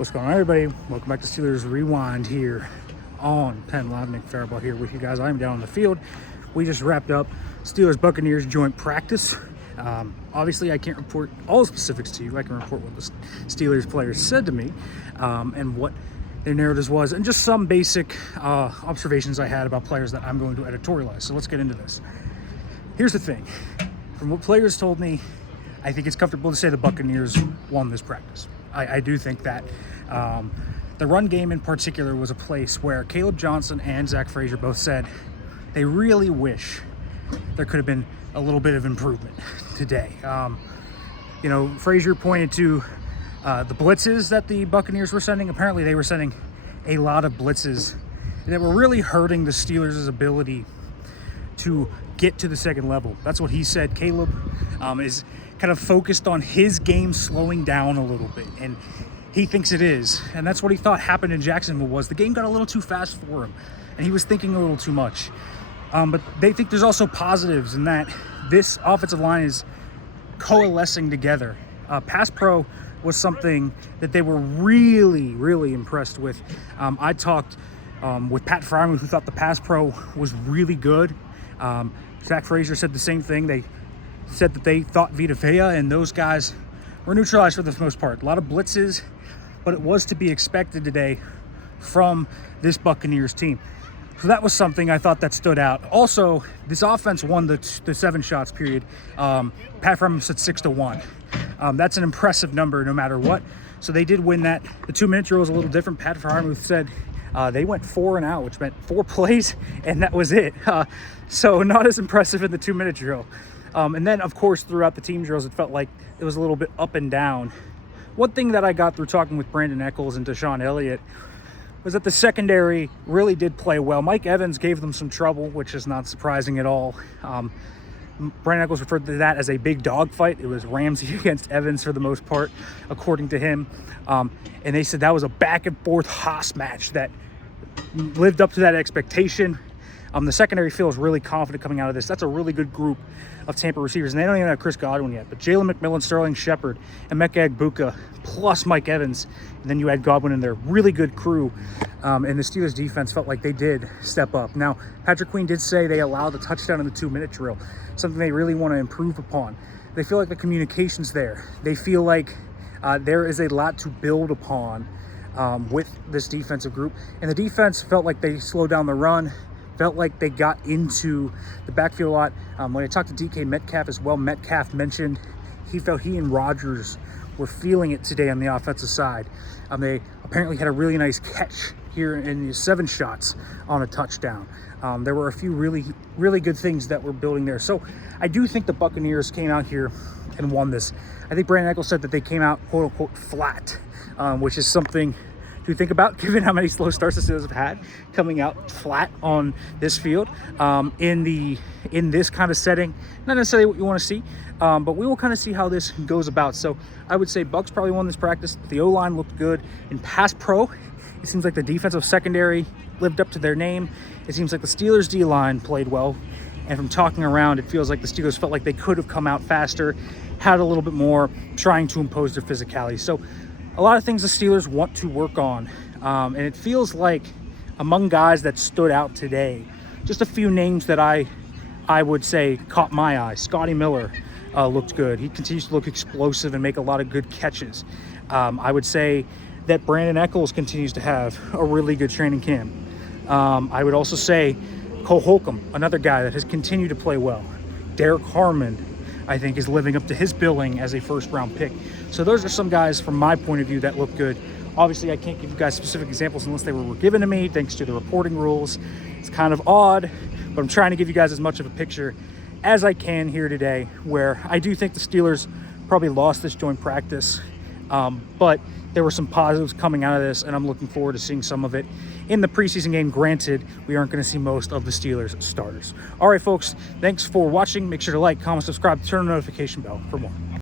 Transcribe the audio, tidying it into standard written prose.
What's going on, everybody? Welcome back to Steelers Rewind here on Penn Live. Nick Farabaugh here with you guys. I'm down on the field. We just wrapped up Steelers-Buccaneers Joint Practice. Obviously, I can't report all the specifics to you. I can report what the Steelers players said to me and what their narratives was, and just some basic observations I had about players that I'm going to editorialize. So let's get into this. Here's the thing. From what players told me, I think it's comfortable to say the Buccaneers won this practice. I do think that the run game in particular was a place where Caleb Johnson and Zach Frazier both said they really wish there could have been a little bit of improvement today. Frazier pointed to the blitzes that the Buccaneers were sending. Apparently they were sending a lot of blitzes that were really hurting the Steelers' ability to get to the second level. That's what he said. Caleb is kind of focused on his game slowing down a little bit, and he thinks it is. And that's what he thought happened in Jacksonville, was the game got a little too fast for him, and he was thinking a little too much. But they think there's also positives in that this offensive line is coalescing together. Pass pro was something that they were really, really impressed with. I talked with Pat Fryman, who thought the pass pro was really good. Zach Frazier said the same thing. They said that they thought Vita Vea and those guys were neutralized for the most part. A lot of blitzes, but it was to be expected today from this Buccaneers team. So that was something I thought that stood out. Also, this offense won the 7 shots period. Pat Fryman said 6-1. That's an impressive number no matter what. So they did win that. The 2-minute drill was a little different. Pat Fryman said they went 4 and out, which meant 4 plays, and that was it. So not as impressive in the 2-minute drill. And then, of course, throughout the team drills, it felt like it was a little bit up and down. One thing that I got through talking with Brandon Echols and Deshaun Elliott was that the secondary really did play well. Mike Evans gave them some trouble, which is not surprising at all. Brandon Echols referred to that as a big dog fight. It was Ramsey against Evans for the most part, according to him. And they said that was a back-and-forth Haas match that lived up to that expectation. The secondary feels really confident coming out of this. That's a really good group of Tampa receivers. And they don't even have Chris Godwin yet. But Jalen McMillan, Sterling Shepard, and Emeka Egbuka, plus Mike Evans. And then you add Godwin in there. Really good crew. And the Steelers defense felt like they did step up. Now, Patrick Queen did say they allowed the touchdown in the 2-minute drill. Something they really want to improve upon. They feel like the communication's there. They feel like there is a lot to build upon with this defensive group. And the defense felt like they slowed down the run. Felt like they got into the backfield a lot. When I talked to DK Metcalf as well, Metcalf mentioned he felt he and Rodgers were feeling it today on the offensive side. They apparently had a really nice catch here in the 7 shots on a touchdown. There were a few really, really good things that were building there. So I do think the Buccaneers came out here and won this. I think Brandon Echols said that they came out, quote unquote, flat, which is something to think about, given how many slow starts the Steelers have had, coming out flat on this field in this kind of setting. Not necessarily what you want to see, but we will kind of see how this goes about. So I would say Bucs probably won this practice. The O-line looked good. In pass pro, it seems like the defensive secondary lived up to their name. It seems like the Steelers D-line played well. And from talking around, it feels like the Steelers felt like they could have come out faster, had a little bit more, trying to impose their physicality. So a lot of things the Steelers want to work on. And it feels like among guys that stood out today, just a few names that I would say caught my eye. Scotty Miller looked good. He continues to look explosive and make a lot of good catches. I would say that Brandon Echols continues to have a really good training camp. I would also say Cole Holcomb, another guy that has continued to play well. Derek Harmon, I think, is living up to his billing as a first-round pick. So those are some guys from my point of view that look good. Obviously, I can't give you guys specific examples unless they were given to me, thanks to the reporting rules. It's kind of odd, but I'm trying to give you guys as much of a picture as I can here today, where I do think the Steelers probably lost this joint practice, but there were some positives coming out of this, and I'm looking forward to seeing some of it in the preseason game. Granted, we aren't going to see most of the Steelers starters. All right, folks, thanks for watching. Make sure to like, comment, subscribe, turn on the notification bell for more.